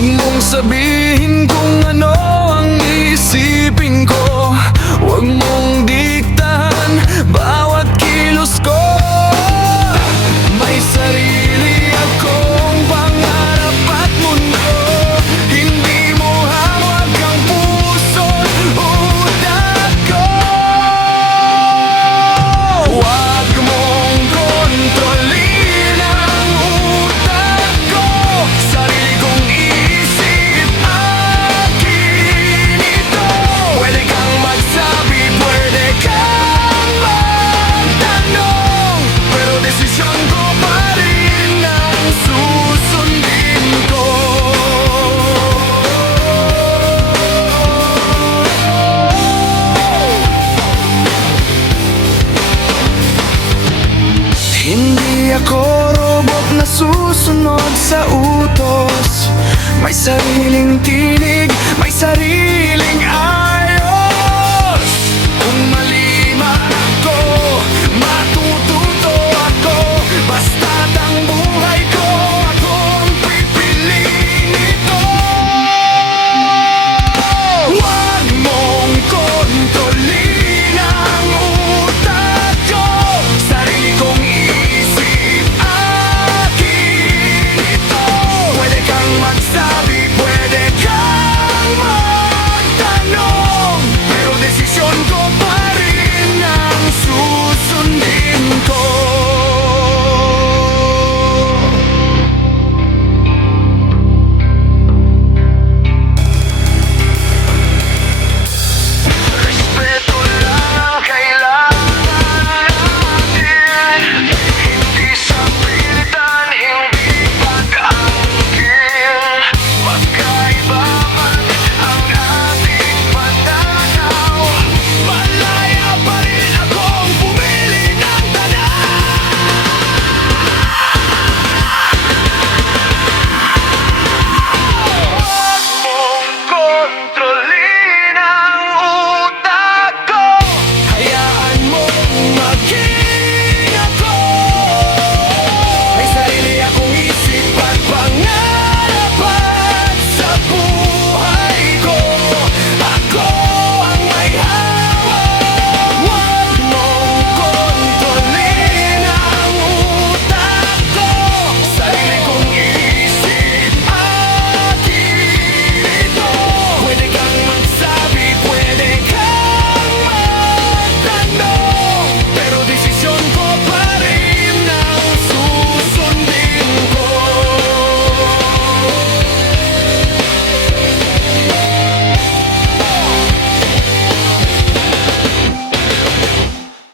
Huwag mong sabihin kung ano ang isipin ko. Huwag mong diktahan bawat kilos ko. May sarili akong pangarap at mundo. Hindi mo hawak ang puso't utak ko. Huwag mong kontrolin ang utak ko. Sarili kong isip, akin ito. Pwede kang magsabi, pwede kang magtanong, pero desisyon ko pa rin ang susundin ko. Hindi ako robot na susunod sa utos. May sariling tinig, may sarili